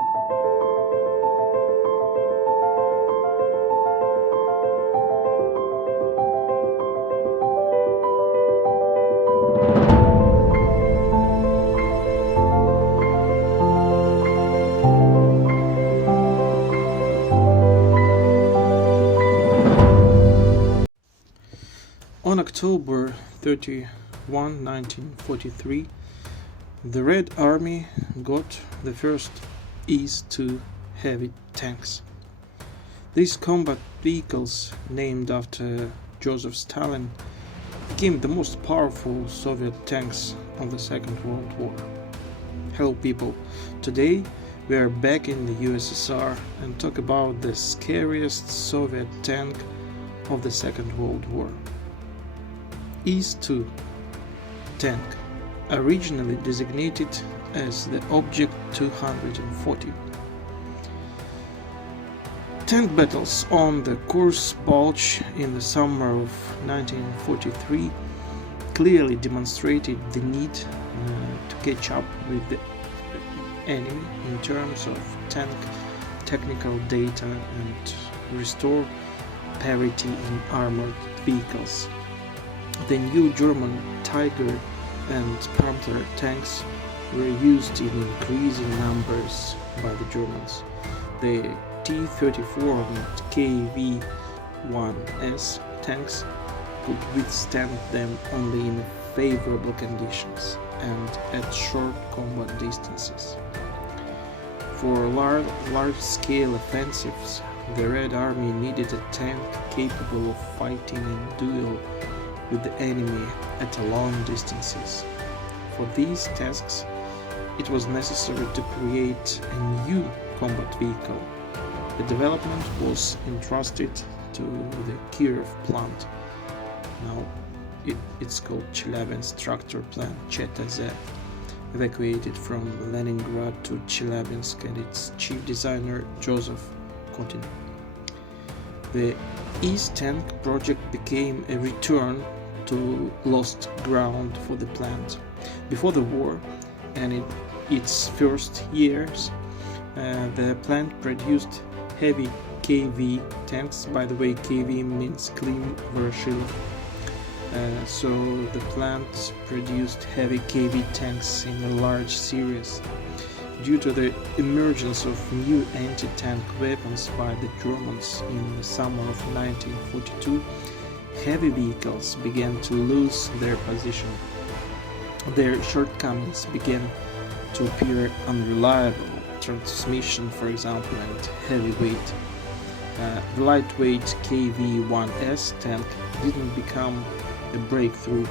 On October 31, 1943, the Red Army got the first IS-2 heavy tanks. These combat vehicles, named after Joseph Stalin, became the most powerful Soviet tanks of the Second World War. Hello people, today we are back in the USSR and talk about the scariest Soviet tank of the Second World War. IS-2 tank, originally designated as the Object 240. Tank battles on the Kursk Bulge in the summer of 1943 clearly demonstrated the need to catch up with the enemy in terms of tank technical data and restore parity in armored vehicles. The new German Tiger and Panther tanks were used in increasing numbers by the Germans. The T-34 and KV-1S tanks could withstand them only in favorable conditions and at short combat distances. For large-scale offensives, the Red Army needed a tank capable of fighting in duel with the enemy at long distances. For these tasks, it was necessary to create a new combat vehicle. The development was entrusted to the Kiev plant. Now it's called Chelyabinsk Tractor Plant (CHTZ), evacuated from Leningrad to Chelyabinsk, and its chief designer Joseph Kotin. The East Tank project became a return to lost ground for the plant. Before the war and in its first years, the plant produced heavy KV tanks. By the way, KV means clean version. So the plant produced heavy KV tanks in a large series. Due to the emergence of new anti-tank weapons by the Germans in the summer of 1942, heavy vehicles began to lose their position. Their shortcomings began to appear unreliable, transmission for example, and heavy weight. The lightweight KV-1S tank didn't become a breakthrough.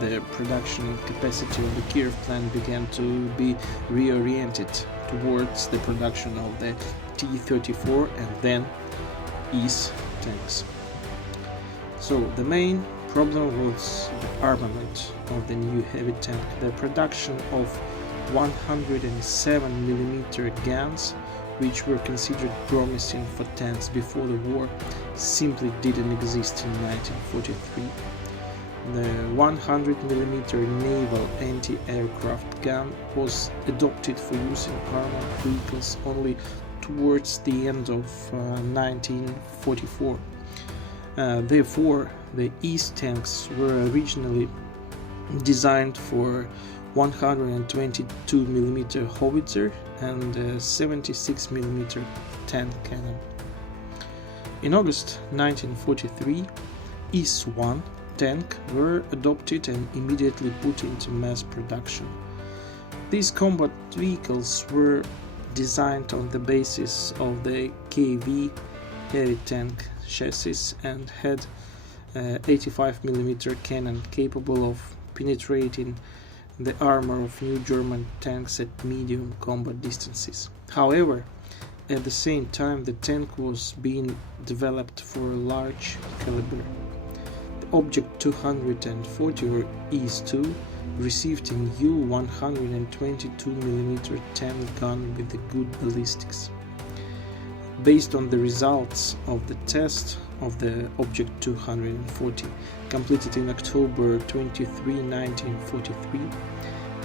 The production capacity of the Kiev plant began to be reoriented towards the production of the T-34 and then IS tanks. So the main problem was the armament of the new heavy tank. The production of 107mm guns, which were considered promising for tanks before the war, simply didn't exist in 1943. The 100mm naval anti-aircraft gun was adopted for use in armored vehicles only towards the end of 1944. Therefore, the East tanks were originally designed for 122mm howitzer and 76mm tank cannon. In August 1943, IS-1 tank were adopted and immediately put into mass production. These combat vehicles were designed on the basis of the KV heavy tank chassis and had 85mm cannon capable of penetrating the armor of new German tanks at medium combat distances. However, at the same time, the tank was being developed for a large caliber. The Object 240 or IS-2 received a new 122mm tank gun with a good ballistics. Based on the results of the test of the Object 240 completed in October 23, 1943,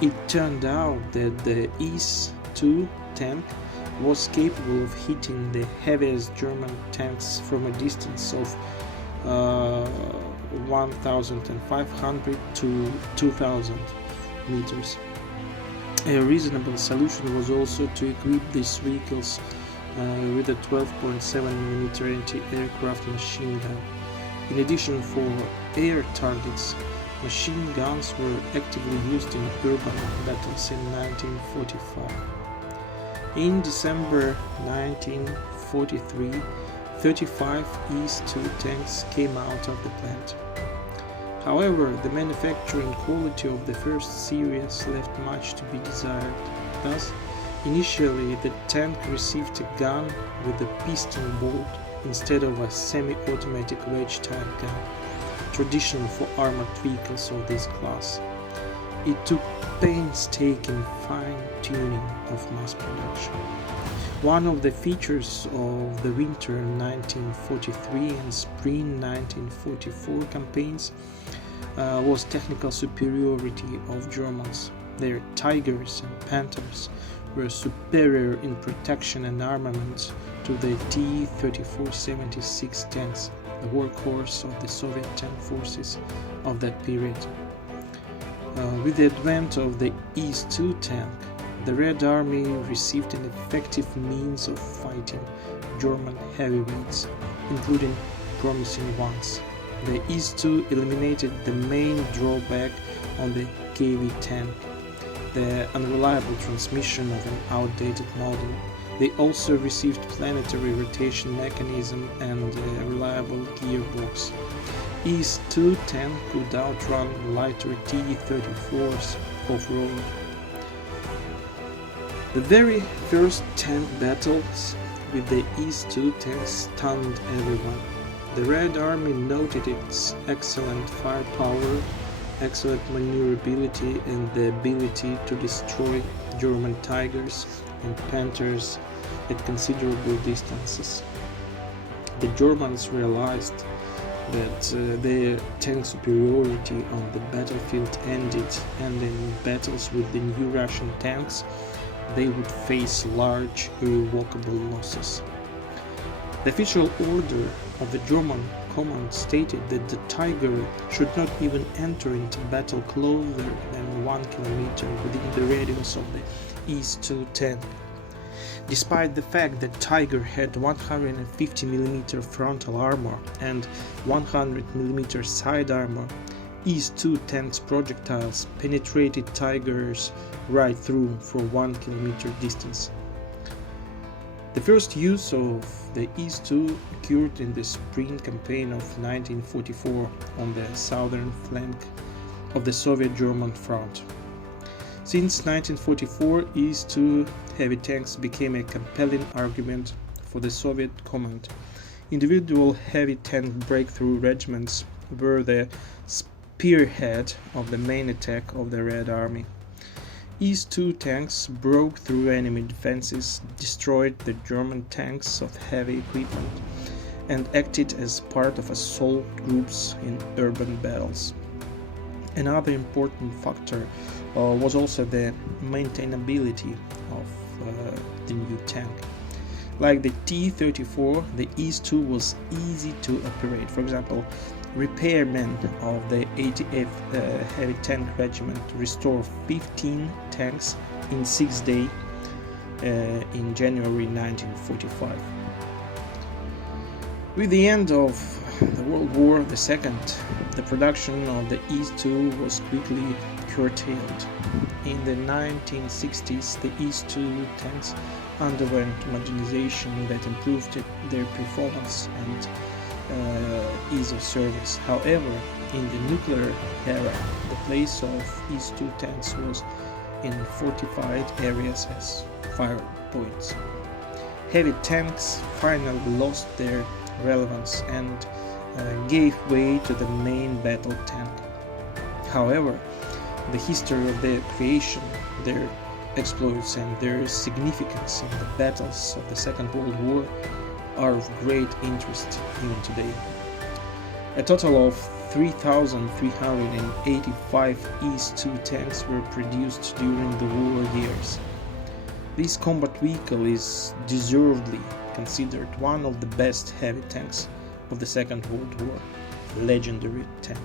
it turned out that the IS-2 tank was capable of hitting the heaviest German tanks from a distance of 1,500 to 2,000 meters. A reasonable solution was also to equip these vehicles with a 12.7mm anti-aircraft machine gun. In addition, for air targets, machine guns were actively used in urban battles in 1945. In December 1943, 35 IS-2 tanks came out of the plant. However, the manufacturing quality of the first series left much to be desired. Thus, initially the tank received a gun with a piston bolt instead of a semi-automatic wedge-type gun, traditional for armored vehicles of this class. It took painstaking fine-tuning of mass production. One of the features of the winter 1943 and spring 1944 campaigns was technical superiority of Germans. Their Tigers and Panthers were superior in protection and armament to the T-34-76 tanks, the workhorse of the Soviet tank forces of that period. With the advent of the IS-2 tank, the Red Army received an effective means of fighting German heavyweights, including promising ones. The IS-2 eliminated the main drawback on the KV tank, the unreliable transmission of an outdated model. They also received planetary rotation mechanism and a reliable gearbox. IS-2 tank could outrun lighter T-34s off-road. The very first tank battles with the IS-2 tanks stunned everyone. The Red Army noted its excellent firepower, excellent maneuverability, and the ability to destroy German Tigers and Panthers at considerable distances. The Germans realized that their tank superiority on the battlefield ended, and in battles with the new Russian tanks, they would face large, irrevocable losses. The official order of the German command stated that the Tiger should not even enter into battle closer than 1 kilometer within the radius of the IS-2 tank. Despite the fact that Tiger had 150mm frontal armor and 100mm side armor, IS-2 tanks' projectiles penetrated Tigers right through for 1 kilometer distance. The first use of the IS-2 occurred in the spring campaign of 1944 on the southern flank of the Soviet-German front. Since 1944, IS-2 heavy tanks became a compelling argument for the Soviet command. Individual heavy tank breakthrough regiments were the spearhead of the main attack of the Red Army. IS-2 tanks broke through enemy defenses, destroyed the German tanks of heavy equipment, and acted as part of assault groups in urban battles. Another important factor was also the maintainability of the new tank. Like the T-34, the IS-2 was easy to operate. For example, repairmen of the 80th Heavy Tank Regiment restored 15 tanks in 6 days in January 1945. With the end of the World War II, the production of the IS-2 was quickly curtailed. In the 1960s, the IS-2 tanks underwent modernization that improved their performance and ease of service. However, in the nuclear era, the place of IS-2 tanks was in fortified areas as fire points. Heavy tanks finally lost their relevance and gave way to the main battle tank. However, the history of their creation, their exploits, and their significance in the battles of the Second World War are of great interest even today. A total of 3,385 IS-2 tanks were produced during the war years. This combat vehicle is deservedly considered one of the best heavy tanks of the Second World War, a legendary tank.